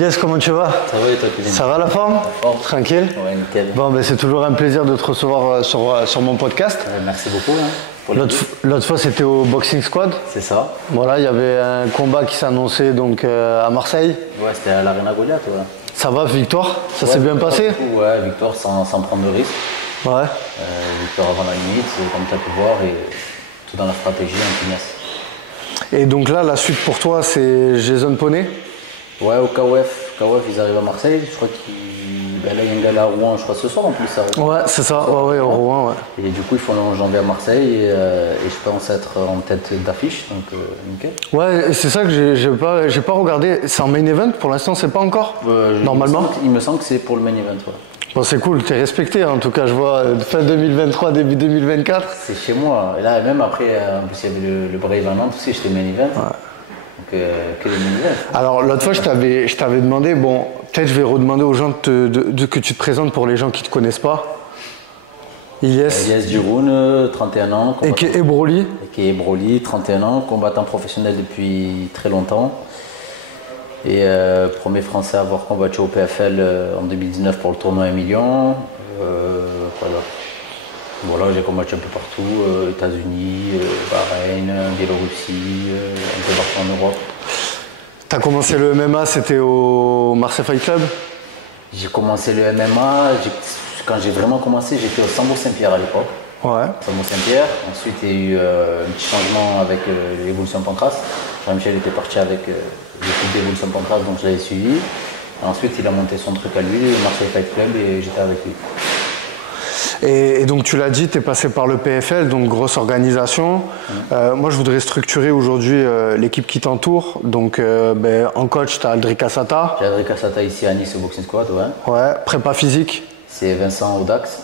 Ilyes, comment tu vas? Ça va et toi, Kevin? Ça va la forme? Tranquille? Ouais, nickel. Bon, ben, c'est toujours un plaisir de te recevoir sur mon podcast. Merci beaucoup. Hein, L'autre fois, c'était au Boxing Squad. C'est ça. Voilà, il y avait un combat qui s'annonçait donc à Marseille. Ouais, c'était à l'Arena Goliath. Ouais. Ça va, victoire? Ça s'est bien passé? Ouais, victoire sans prendre de risque. Ouais. Victoire avant la limite, comme tu as pu voir, et tout dans la stratégie, en finesse. Et donc là, la suite pour toi, c'est Jason Poney? Ouais, au KOF. KOF, ils arrivent à Marseille. Je crois là, il y a un gala à Rouen, je crois, ce soir en plus. Ça. Ouais, c'est ça. Ouais, au Rouen, ouais. Et du coup, ils font le 11 janvier à Marseille et je pense être en tête d'affiche, donc nickel. Ouais, c'est ça que j'ai pas regardé. C'est en main event pour l'instant, c'est pas encore? Normalement? Il me semble que c'est pour le main event, ouais. Bon, c'est cool, t'es respecté en tout cas, je vois fin 2023, début 2024. C'est chez moi. Et là, même après, en plus, il y avait le Brave à Nantes aussi, j'étais main event. Ouais. Donc, que le main event. Alors, l'autre fois, je t'avais demandé, bon, peut-être je vais redemander aux gens que tu te présentes pour les gens qui te connaissent pas. Ilyes Duroun, 31 ans. Et qui est Broly. Qui est Broly, 31 ans, combattant professionnel depuis très longtemps. Et premier français à avoir combattu au PFL en 2019 pour le tournoi 1 million. Voilà, j'ai combattu un peu partout, États-Unis, Bahreïn, Biélorussie, un peu partout en Europe. T'as commencé le MMA, c'était au Marseille Fight Club? J'ai commencé le MMA, quand j'ai vraiment commencé, j'étais au Sambo Saint-Pierre à l'époque. Ouais. Sambo Saint-Pierre, ensuite il y a eu un petit changement avec l'évolution Pancras. Jean-Michel était parti avec l'équipe d'évolution Pancras, donc je l'avais suivi. Ensuite, il a monté son truc à lui, le Marseille Fight Club, et j'étais avec lui. Et donc, tu l'as dit, tu es passé par le PFL, donc grosse organisation. Moi, je voudrais structurer aujourd'hui l'équipe qui t'entoure. Donc, en coach, tu as Aldric Cassata. J'ai Aldric Cassata ici à Nice au Boxing Squad, ouais. Ouais, prépa physique. C'est Vincent Audax.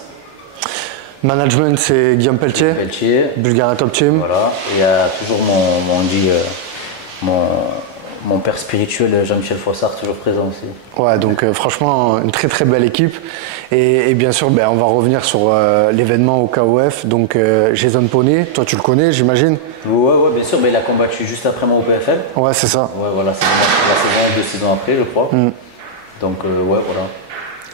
Management, c'est Guillaume Pelletier. Bulgaria Top Team. Voilà. Et il y a toujours mon père spirituel, Jean-Michel Fossard, toujours présent aussi. Ouais, donc franchement, une très très belle équipe. Et bien sûr, on va revenir sur l'événement au KOF. Donc Jason Poney, toi tu le connais, j'imagine? Ouais, bien sûr, mais il a combattu juste après moi au PFL. Ouais, c'est ça. Ouais, voilà, c'est la saison 2 saisons après, je crois. Donc, ouais, voilà.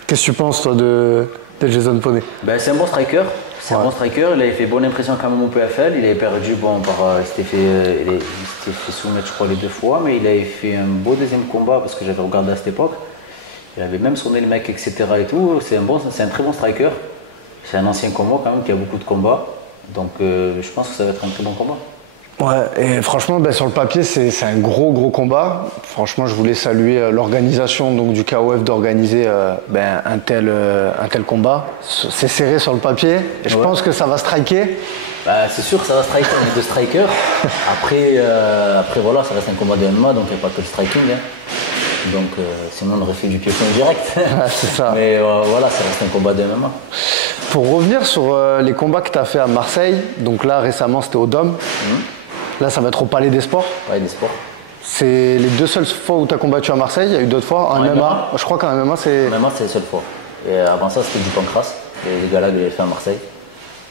Qu'est-ce que tu penses, toi, de Jason Poney? C'est un bon striker. C'est un bon striker, il avait fait bonne impression quand même au PFL, il avait perdu, il s'était fait soumettre je crois les 2 fois, mais il avait fait un beau deuxième combat parce que j'avais regardé à cette époque. Il avait même sonné le mec, etc. et tout, c'est un très bon striker. C'est un ancien combat quand même qui a beaucoup de combats, donc je pense que ça va être un très bon combat. Ouais, et franchement, sur le papier, c'est un gros combat. Franchement, je voulais saluer l'organisation du KOF d'organiser un tel combat. C'est serré sur le papier, et je pense que ça va striker. C'est sûr que ça va striker, on est 2 strikers. Après, voilà, ça reste un combat de MMA, donc il n'y a pas que le striking. Hein. Donc sinon on aurait fait du pied-point direct. C'est ça. Mais voilà, ça reste un combat de MMA. Pour revenir sur les combats que tu as fait à Marseille, donc là récemment c'était au Dôme. Là, ça va être au Palais des Sports. Palais des Sports. C'est les 2 seules fois où tu as combattu à Marseille. Il y a eu d'autres fois en MMA. Je crois qu'en MMA, c'est. En MMA, c'est les seules fois. Et avant ça, c'était du Pancras, les gars-là que j'avais fait à Marseille.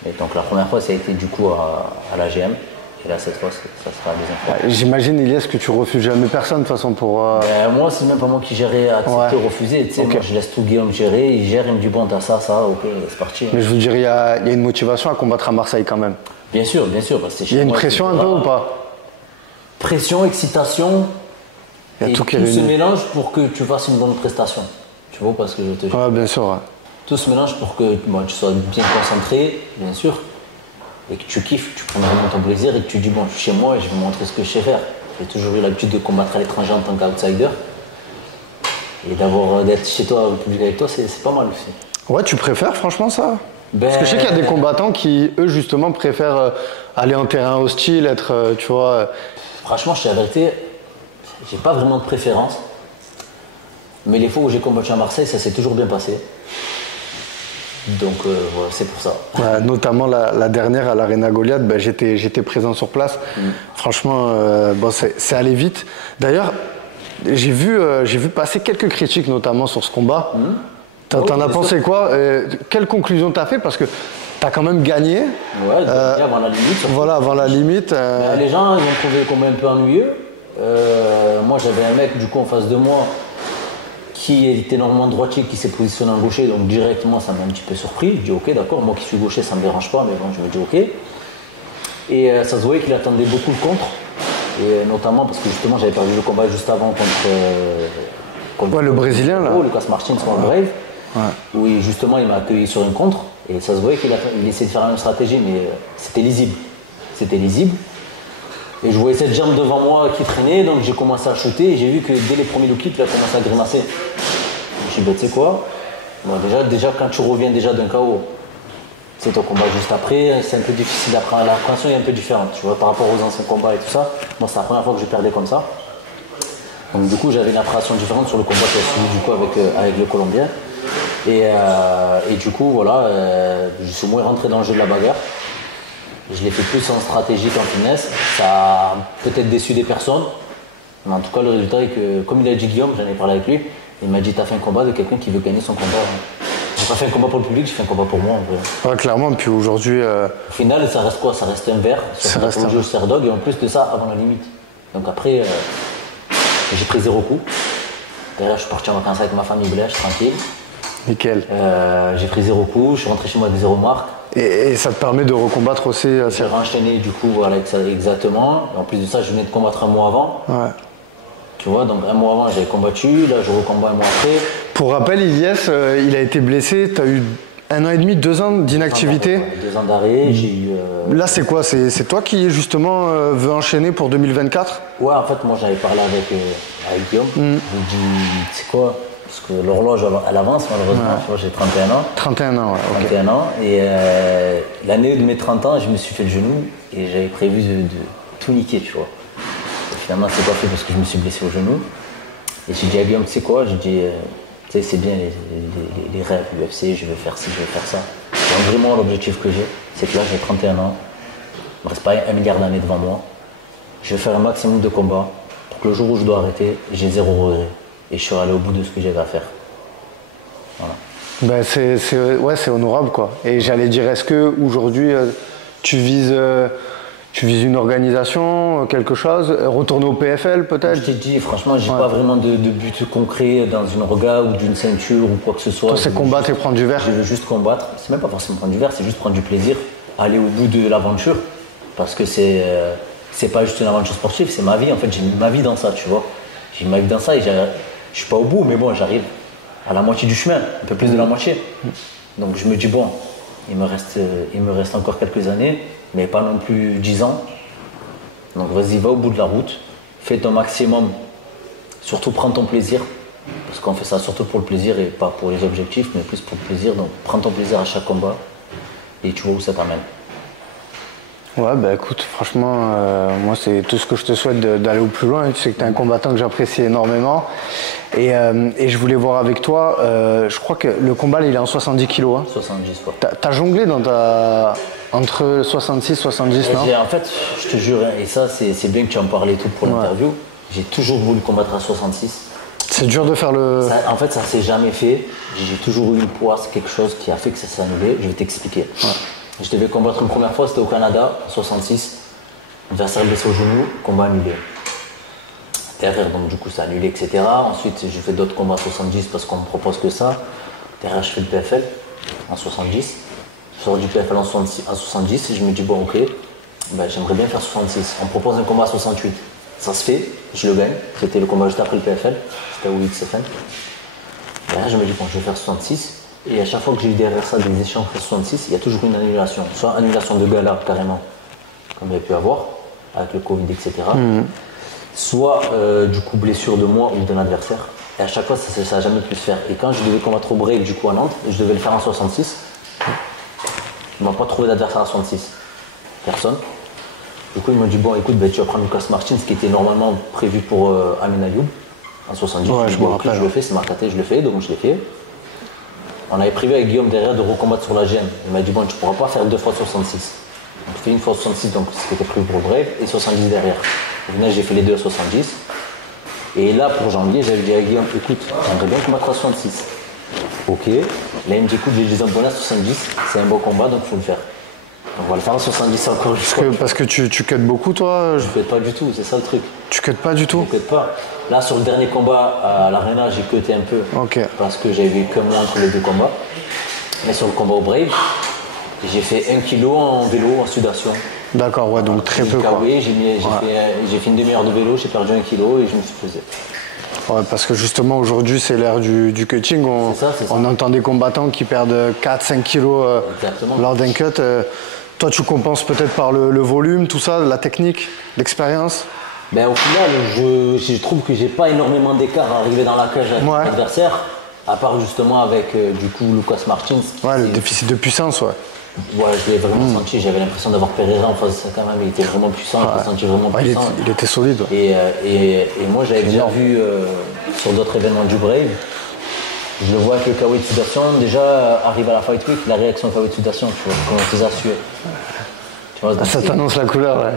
Et donc la première fois, ça a été du coup à la GM. Et là, cette fois, ça sera la deuxième fois. J'imagine, Ilyes, que tu refuses jamais personne de toute façon pour. Moi, c'est même pas moi qui gérais à accepter ou refuser. Okay. Moi, je laisse tout Guillaume gérer. Il gère, il me dit bon, t'as ça, ok, c'est parti. Mais je vous dirais, il y a une motivation à combattre à Marseille quand même. Bien sûr, parce que il y a une pression un peu ou pas? Pression, excitation, et tout se mélange pour que tu fasses une bonne prestation. Tu vois, parce que je te jure. Ouais, bien sûr. Ouais. Tout se mélange pour que tu sois bien concentré, bien sûr, et que tu kiffes, tu prends vraiment ton plaisir et que tu dis bon, je suis chez moi et je vais montrer ce que je sais faire. J'ai toujours eu l'habitude de combattre à l'étranger en tant qu'outsider. Et d'être chez toi, au public avec toi, c'est pas mal aussi. Ouais, tu préfères franchement ça? Parce que je sais qu'il y a des combattants qui, eux, justement, préfèrent aller en terrain hostile, être, tu vois. Franchement, je te dis la vérité, j'ai pas vraiment de préférence. Mais les fois où j'ai combattu à Marseille, ça s'est toujours bien passé. Donc, voilà, c'est pour ça. Ouais, notamment la dernière à l'Arena Goliath, j'étais présent sur place. Franchement, c'est allé vite. D'ailleurs, j'ai vu passer quelques critiques, notamment sur ce combat. T'en as pensé quoi? Quelle conclusion t'as fait? Parce que t'as quand même gagné. Ouais, avant la limite. Voilà, avant la limite. Les gens, ils ont trouvé le combat un peu ennuyeux. Moi, j'avais un mec, du coup, en face de moi, qui est énormément droitier, qui s'est positionné en gaucher, donc directement ça m'a un petit peu surpris. Je dis ok, d'accord, moi qui suis gaucher ça me dérange pas, mais bon, je me dis ok. Et ça se voyait qu'il attendait beaucoup le contre, et notamment parce que justement j'avais perdu le combat juste avant contre le Brésilien là. Lucas Martins contre Brave, où justement il m'a accueilli sur une contre, et ça se voyait qu'il essayait de faire la même stratégie, mais c'était lisible. C'était lisible. Et je voyais cette jambe devant moi qui traînait, donc j'ai commencé à shooter et j'ai vu que dès les premiers low kicks, il a commencé à grimacer. Je me suis dit, bah, tu sais quoi, bon, déjà quand tu reviens déjà d'un KO, c'est ton combat juste après, c'est un peu difficile d'apprendre. L'appréhension est un peu différente, tu vois, par rapport aux anciens combats et tout ça. Moi, c'est la première fois que je perdais comme ça. Donc du coup, j'avais une appréhension différente sur le combat qui a suivi du coup avec le Colombien. Et du coup, voilà, je suis moins rentré dans le jeu de la bagarre. Je l'ai fait plus en stratégie qu'en finesse. Ça a peut-être déçu des personnes. Mais en tout cas, le résultat est que, comme il a dit Guillaume, j'en ai parlé avec lui, il m'a dit t'as fait un combat de quelqu'un qui veut gagner son combat. J'ai pas fait un combat pour le public, j'ai fait un combat pour moi en vrai. Ouais, clairement, puis aujourd'hui. Au final, ça reste quoi? Ça reste un verre. Ça reste un jeu Serdog et en plus de ça, avant la limite. Donc après, j'ai pris 0 coup. D'ailleurs, je suis parti en vacances avec ma famille Blaise, tranquille. Nickel. J'ai pris 0 coup, je suis rentré chez moi avec 0 marque. Et ça te permet de recombattre aussi. J'ai enchaîné du coup, voilà, exactement. Et en plus de ça, je venais de combattre un mois avant. Ouais. Tu vois, donc un mois avant, j'avais combattu, là je recombats un mois après. Pour rappel, Ilyes, il a été blessé, tu as eu 1 an et demi, 2 ans d'inactivité. 2 ans d'arrêt, j'ai eu. Là, c'est quoi? C'est toi qui justement veux enchaîner pour 2024? Ouais, en fait, moi j'avais parlé avec Guillaume. Je lui ai dit, tu sais quoi? Parce que l'horloge, elle avance malheureusement. Tu vois, j'ai 31 ans. 31 ans, ouais. 31 ans. Et l'année de mes 30 ans, je me suis fait le genou et j'avais prévu de tout niquer, tu vois. Et finalement, c'est pas fait parce que je me suis blessé au genou. Et j'ai dit à Guillaume, tu sais quoi? J'ai dit, tu sais, c'est bien les rêves, l'UFC, je veux faire ci, je veux faire ça. Donc vraiment, l'objectif que j'ai, c'est que là, j'ai 31 ans. Il me reste pas 1 milliard d'années devant moi. Je vais faire un maximum de combats pour que le jour où je dois arrêter, j'ai 0 regret. Et je suis allé au bout de ce que j'avais à faire. Voilà. Ben c'est honorable quoi. Et j'allais dire, est-ce que aujourd'hui tu vises une organisation, quelque chose, retourner au PFL peut-être? Je t'ai dit, franchement, j'ai pas vraiment de but concret dans une orga ou d'une ceinture ou quoi que ce soit. Toi, c'est combattre et prendre du verre? Je veux juste combattre. C'est même pas forcément prendre du verre, c'est juste prendre du plaisir, aller au bout de l'aventure. Parce que c'est pas juste une aventure sportive, c'est ma vie. En fait, j'ai mis ma vie dans ça, tu vois. J'ai mis ma vie dans ça et je suis pas au bout, mais bon, j'arrive à la moitié du chemin, un peu plus de la moitié. Donc je me dis, bon, il me reste encore quelques années, mais pas non plus 10 ans. Donc vas-y, va au bout de la route, fais ton maximum, surtout prends ton plaisir, parce qu'on fait ça surtout pour le plaisir et pas pour les objectifs, mais plus pour le plaisir. Donc prends ton plaisir à chaque combat et tu vois où ça t'amène. Ouais, bah écoute, franchement, moi c'est tout ce que je te souhaite d'aller au plus loin. Tu sais que tu es un combattant que j'apprécie énormément. Et je voulais voir avec toi, je crois que le combat il est en 70 kilos. Hein. 70 fois. T'as jonglé entre 66 et 70, non? En fait, je te jure, et ça c'est bien que tu en parles et tout pour l'interview, j'ai toujours voulu combattre à 66. C'est dur de faire le... En fait, ça s'est jamais fait. J'ai toujours eu une poisse, quelque chose qui a fait que ça s'est annulé. Je vais t'expliquer. Ouais. Je devais combattre une première fois, c'était au Canada, 66. Adversaire blessé au genou, combat annulé. Derrière, donc du coup, c'est annulé, etc. Ensuite, je fais d'autres combats à 70 parce qu'on me propose que ça. Derrière, je fais le PFL en 70. Je sors du PFL en 70 et je me dis, bon, ok, ben, j'aimerais bien faire 66. On me propose un combat à 68. Ça se fait, je le gagne. C'était le combat juste après le PFL. C'était au UXFN. Derrière, je me dis, bon, je vais faire 66. Et à chaque fois que j'ai eu derrière ça des échanges pour 66, il y a toujours une annulation. Soit annulation de gala, carrément, comme il y a pu avoir, avec le Covid, etc. Soit, du coup, blessure de moi ou d'un adversaire. Et à chaque fois, ça n'a jamais pu se faire. Et quand je devais combattre au break, du coup, à Nantes, je devais le faire en 66. Ils ne m'ont pas trouvé d'adversaire à 66. Personne. Du coup, ils m'ont dit, bon, écoute, tu vas prendre Lucas Martins, qui était normalement prévu pour Amin Ayoub, en 70. Ouais, je le fais, c'est marqué, je le fais, donc je l'ai fait. On avait prévu avec Guillaume derrière de recombattre sur la GM. Il m'a dit, bon, tu ne pourras pas faire 2 fois 66. Donc, je fais une fois 66, donc ce qui était prévu pour Brave, et 70 derrière. Au final, j'ai fait les deux à 70. Et là, pour janvier, j'avais dit à Guillaume, écoute, j'aimerais bien combattre à 66. Ok. Là, il me dit, écoute, j'ai des abonnés à 70, c'est un beau combat, donc il faut le faire. On va le faire en 70 encore. Parce que tu cuts beaucoup, toi? Je ne cut pas du tout, c'est ça le truc. Tu cuts pas du tout? Je ne cut pas. Là, sur le dernier combat à l'Arena, j'ai cuté un peu. Ok. Parce que j'avais que moi entre les deux combats. Mais sur le combat au Brave, j'ai fait 1 kg en vélo, en sudation. D'accord, ouais, donc très peu quoi. J'ai fait une demi-heure de vélo, j'ai perdu 1 kg et je me suis pesé. Ouais, parce que justement aujourd'hui c'est l'ère du cutting. On entend des combattants qui perdent 4-5 kilos lors d'un cut. Toi tu compenses peut-être par le volume, tout ça, la technique, l'expérience? Ben, au final, je trouve que j'ai pas énormément d'écart à arriver dans la cage avec mon adversaire, à part justement avec du coup Lucas Martins. Ouais, le déficit de puissance, ouais. Ouais, je l'ai vraiment senti, j'avais l'impression d'avoir Pereira en face de ça quand même, il était vraiment puissant, je l'ai senti vraiment puissant. Il était solide. Ouais. Et moi j'avais déjà vu sur d'autres événements du Brave, je le vois avec le KO de sudation, déjà arrive à la Fight Week, la réaction au KO de sudation, tu vois, comment il a sué. Ça t'annonce la couleur, ouais.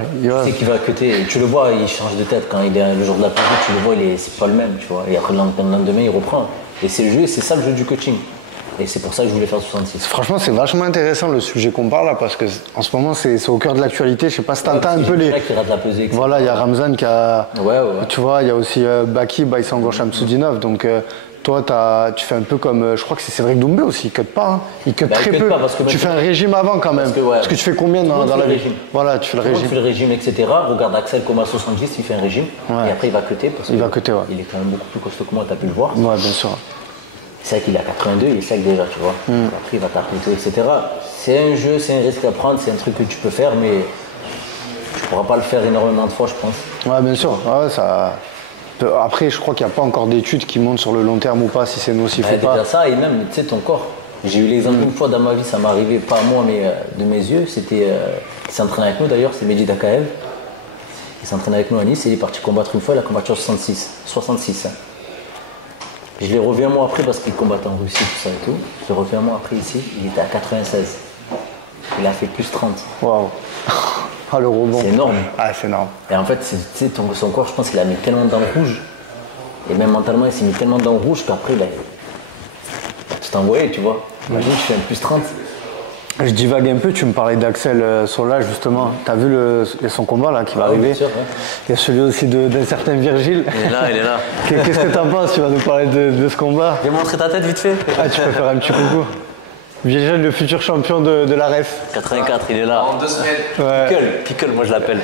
Tu sais qu'il va cutter, tu le vois, il change de tête quand il est le jour de la partie, tu le vois, c'est pas le même, tu vois, et après le lendemain il reprend. Et c'est le jeu, c'est ça le jeu du coaching. Et c'est pour ça que je voulais faire 66. Franchement, c'est vachement intéressant le sujet qu'on parle là, parce que en ce moment, c'est au cœur de l'actualité. Je sais pas si t'entends un peu les. Qui rate la pesée, voilà, il y a Ramzan qui a. Ouais. Tu vois, il y a aussi Baki, Baïsangour Shamsudinov. Donc, toi, tu fais un peu comme. Je crois que c'est Cédric Doumbé aussi, il cut pas. Hein. Il cut très peu. Tu fais un régime avant quand même. Parce que tu fais combien dans la vie? Voilà, tu fais le régime. Tu fais le régime, etc. Regarde Axel comme à 70, il fait un régime. Et après, il va cutter. Il va cutter, ouais. Il est quand même beaucoup plus costaud que moi, t'as pu le voir. Ouais, bien sûr. C'est vrai qu'il est à 82, il est sec déjà, tu vois. Après, il va taper tout, etc. C'est un jeu, c'est un risque à prendre, c'est un truc que tu peux faire, mais tu ne pourras pas le faire énormément de fois, je pense. Ouais, bien sûr. Ouais, ça. Après, je crois qu'il n'y a pas encore d'études qui montrent sur le long terme ou pas si c'est nocif ou pas. Déjà ça, et même, tu sais, ton corps. J'ai eu l'exemple une fois dans ma vie, ça m'est arrivé, pas à moi, mais de mes yeux. C'était. Il s'entraîne avec nous d'ailleurs, c'est Mehdi Dakaev. Il s'entraîne avec nous à Nice et il est parti combattre une fois, il a combattu en 66. Hein. Je l'ai revu un mois après parce qu'il combattait en Russie, tout ça et tout. Je l'ai revu un mois après ici, il était à 96. Il a fait plus 30. Waouh! Ah, le rebond. C'est énorme. Ah, c'est énorme. Et en fait, son corps, je pense qu'il a mis tellement dans le rouge. Et même mentalement, il s'est mis tellement dans le rouge qu'après, il a tout envoyé, tu vois. Imagine, tu fais un plus 30. Je divague un peu, tu me parlais d'Axel Sola justement. Tu as vu son combat là qui va arriver? Bien sûr, ouais. Il y a celui aussi d'un certain Virgile. Il est là. Qu'est-ce que tu en penses? Tu vas nous parler de ce combat? Je vais montrer ta tête vite fait. Ah, tu peux faire un petit coucou. Virgile, le futur champion de la REF. 84, il est là. En 2 semaines. Ouais. Pickle, moi je l'appelle.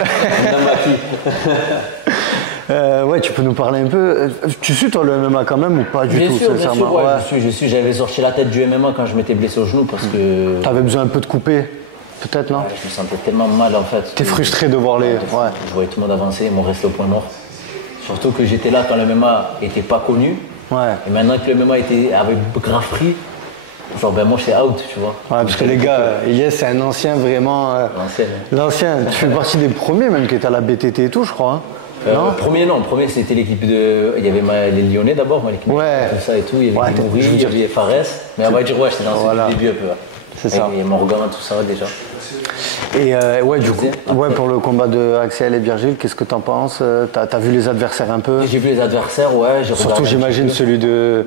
Ouais, tu peux nous parler un peu. Tu suis toi le MMA quand même ou pas du tout? Bien sûr, ouais. Je suis. J'avais sorti la tête du MMA quand je m'étais blessé au genou parce que. T'avais besoin un peu de couper, peut-être, non? Ouais, je me sentais tellement mal en fait. T'es frustré de voir les. Ouais. Je voyais tout le monde avancer, ils m'ont resté au point mort. Surtout que j'étais là quand le MMA était pas connu. Ouais. Et maintenant que le MMA avait grave pris, genre ben moi c'est out, tu vois. Ouais, parce que les gars, Elias c'est un ancien vraiment. L'ancien. Tu fais partie des premiers même qui étaient à la BTT et tout, je crois. Hein. Premier c'était l'équipe de. Il y avait les Lyonnais d'abord, l'équipe ouais. Tout ça et tout. Il y avait Mouri, il y avait Fares. Mais on va dire, ouais, j'étais dans le début un peu. C'est ça. Et Morgan, tout ça déjà. Et ouais, du coup, pour le combat de Axel et Virgile, qu'est-ce que t'en penses? T'as vu les adversaires un peu? J'ai vu les adversaires, ouais. Surtout, j'imagine celui de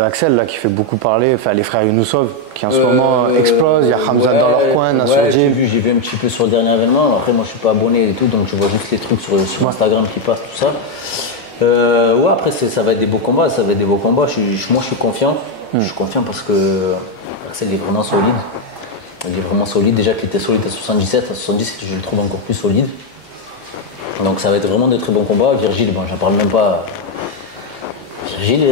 Axel là qui fait beaucoup parler, enfin les frères Younoussov qui en ce moment explosent, il y a Hamza dans leur coin, j'ai vu un petit peu sur le dernier événement, après moi je suis pas abonné et tout donc je vois juste les trucs sur Instagram qui passent, tout ça. Ouais, après ça va être des beaux combats, moi je suis confiant, parce que Axel est vraiment solide, déjà qu'il était solide à 77, à 70 je le trouve encore plus solide. Donc ça va être vraiment des très bons combats. Virgile, bon j'en parle même pas. Virgile,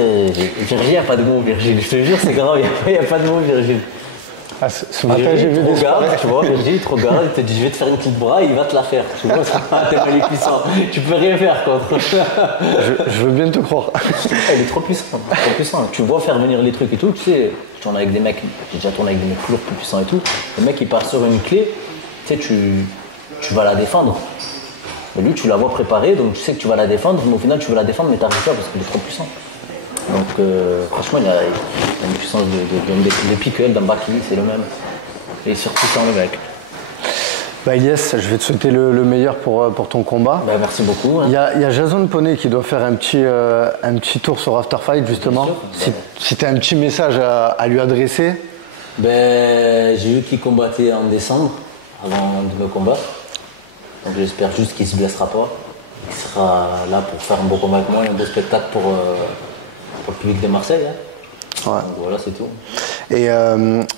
il n'y a pas de mots, Virgile. Je te jure, c'est grave, il n'y a pas de mots, Virgile. Ah, ce matin, j'ai vu des regarde, tu vois, Virgile, il te regarde, il te dit, je vais te faire une petite bras, il va te la faire. Tu vois, tellement il est puissant. Tu peux rien faire contre. Je veux bien te croire. Il est trop puissant, Tu vois faire venir les trucs et tout, tu sais, je tourne avec des mecs, j'ai déjà tourné avec des mecs toujours plus puissants et tout. Le mec, il part sur une clé, tu sais, tu vas la défendre. Mais lui, tu la vois préparée, donc tu sais que tu vas la défendre, mais au final, tu veux la défendre, mais t'arrives pas parce qu'il est trop puissant. Donc, franchement, il a une puissance de pickle, d'un Baki, c'est le même. Et surtout, c'est le mec. Bah, Elias, je vais te souhaiter le meilleur pour ton combat. Bah, merci beaucoup. Il y a Jason Poney qui doit faire un petit tour sur After Fight, justement. Si tu as un petit message à lui adresser. Ben, j'ai vu qu'il combattait en décembre, avant de me combattre. Donc j'espère juste qu'il ne se blessera pas. Il sera là pour faire un beau combat avec moi et un beau spectacle pour le public de Marseille. Hein. Ouais. Donc voilà, c'est tout.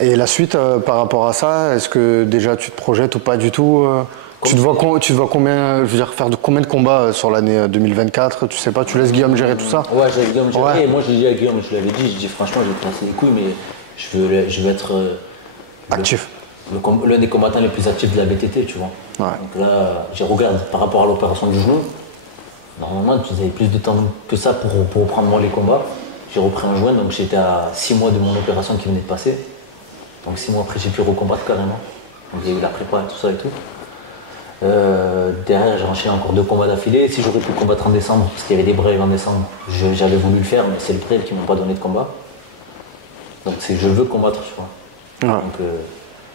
Et la suite par rapport à ça, est-ce que déjà tu te projettes ou pas du tout tu te vois combien, je veux dire, faire combien de combats sur l'année 2024? Tu sais pas, tu laisses Guillaume gérer tout ça? Ouais, j'ai Guillaume gérer. Ouais. Et moi, j'ai dit à Guillaume, je l'avais dit, franchement, je vais te casser les couilles, mais je veux être Actif. l'un des combattants les plus actifs de la BTT, tu vois. Ouais. Donc là, j'ai regardé par rapport à l'opération du genou. Normalement, tu avais plus de temps que ça pour reprendre moi les combats. J'ai repris en juin, donc j'étais à 6 mois de mon opération qui venait de passer. Donc 6 mois après, j'ai pu recombattre carrément. Donc il y a eu la prépa et tout ça et tout. Derrière, j'ai enchaîné encore 2 combats d'affilée. Si j'aurais pu combattre en décembre, parce qu'il y avait des brèves en décembre, j'avais voulu le faire, mais c'est le brève qui ne m'ont pas donné de combat. Donc je veux combattre, tu vois. Ouais. Donc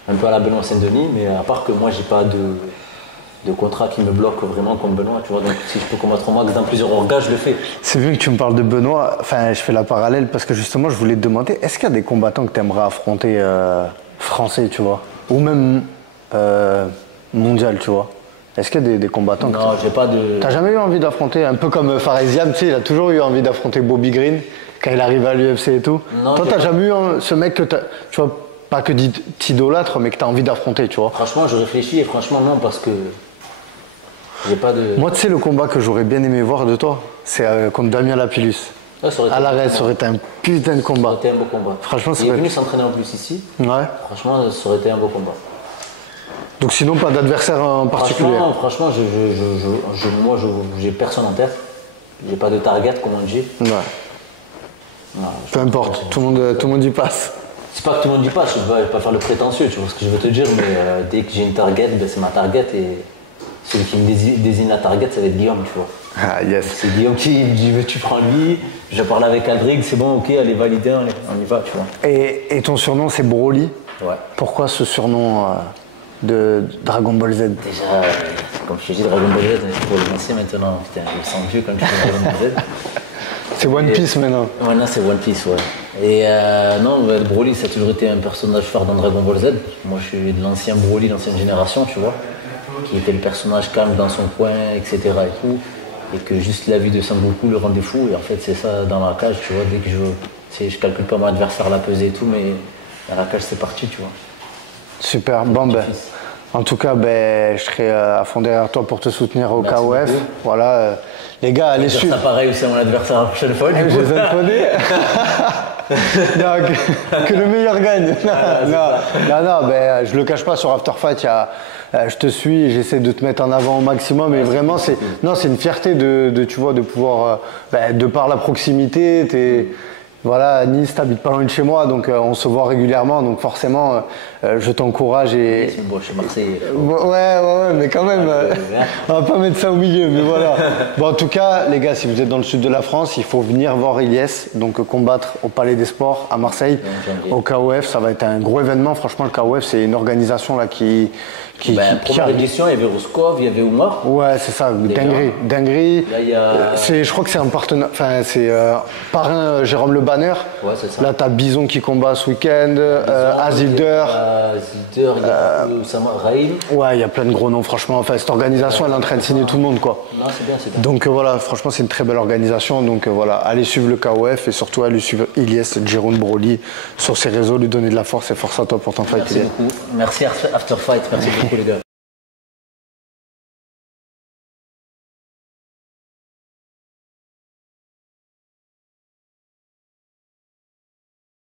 un peu à la Benoît Saint-Denis, mais à part que moi, j'ai pas de contrat qui me bloque vraiment comme Benoît, tu vois. Donc si je peux combattre au max dans plusieurs orgas, je le fais. C'est vu que tu me parles de Benoît, enfin je fais la parallèle parce que justement je voulais te demander, est-ce qu'il y a des combattants que tu aimerais affronter français, tu vois, ou même mondial, tu vois? Est-ce qu'il y a des combattants Non, j'ai pas de... T'as jamais eu envie d'affronter, un peu comme Faresiam, tu sais, il a toujours eu envie d'affronter Bobby Green quand il arrive à l'UFC et tout. Non, toi, t'as jamais eu ce mec que tu vois, pas que t'idolâtres, mais que t'as envie d'affronter, tu vois? Franchement, je réfléchis et franchement non, parce que j'ai pas de... Moi, tu sais, le combat que j'aurais bien aimé voir de toi, c'est contre Damien Lapillus. Ouais, à l'arrêt, ça aurait été un putain de combat. Ça aurait été un beau combat. Franchement, il est venu s'entraîner en plus ici. Ouais. Franchement, ça aurait été un beau combat. Donc sinon, pas d'adversaire en particulier? Franchement, moi, j'ai personne en tête. J'ai pas de target, comme on dit. Ouais. Non, peu importe, tout le monde y passe. C'est pas que tout le monde y passe, je vais pas faire le prétentieux, tu vois ce que je veux te dire, mais dès que j'ai une target, ben, c'est ma target et celui qui me désigne la target, ça va être Guillaume, tu vois. Ah yes. C'est Guillaume qui me dit, tu prends lui, je parle avec Aldrig, c'est bon, ok, allez valider, on y va, tu vois. Et ton surnom, c'est Broly? Ouais. Pourquoi ce surnom de Dragon Ball Z? Déjà, comme je t'ai dit, Dragon Ball Z, c'est pour le lancer maintenant. Putain, je me sens vieux quand je fais Dragon Ball Z. C'est One Piece maintenant. Maintenant, c'est One Piece, ouais. Et non, Broly, ça a toujours été un personnage phare dans Dragon Ball Z. Moi, je suis de l'ancien Broly, l'ancienne génération, tu vois, qui était le personnage calme dans son coin, etc. et tout. Et que juste la vue de Sangoku le rendait fou. Et en fait, c'est ça dans la cage, tu vois. Dès que je calcule pas mon adversaire, la pesée et tout, mais dans la cage, c'est parti, tu vois. Super. Bon, ben. En tout cas, ben, je serai à fond derrière toi pour te soutenir au KOF. Beaucoup. Voilà, les gars, allez suivre. Ça pareil aussi à mon adversaire la prochaine fois. Je les ai codés. que le meilleur gagne. Non, ben, je le cache pas, sur After Fight, je te suis et j'essaie de te mettre en avant au maximum. Et vraiment, c'est une fierté tu vois, de pouvoir, de par la proximité, voilà, à Nice, t'habites pas loin de chez moi, donc on se voit régulièrement, donc forcément, je t'encourage et... C'est bon, je suis Marseillais. Ouais, mais quand même, on va pas mettre ça au milieu, mais voilà. Bon, en tout cas, les gars, si vous êtes dans le sud de la France, il faut venir voir Ilyes, donc combattre au Palais des Sports à Marseille, au KOF, ça va être un gros événement. Franchement, le KOF, c'est une organisation là qui première édition, il y avait Roscoff, il y avait Oumar. Ouais, c'est ça, dinguerie. Là, je crois que c'est un partenaire, enfin c'est parrain Jérôme Le Banner. Ouais, c'est ça. Là, t'as Bison qui combat ce week-end, Azilder. Il y a Oussama Raïm. Ouais, il y a plein de gros noms, franchement. Enfin, cette organisation, elle est en train de signer tout le monde, quoi. Non, c'est bien. Donc voilà, franchement, c'est une très belle organisation. Donc voilà, allez suivre le KOF et surtout allez suivre Ilyes Djiroun Broly sur ses réseaux, lui donner de la force et force à toi pour ton fight. Merci beaucoup. Merci After Fight, merci beaucoup les gars.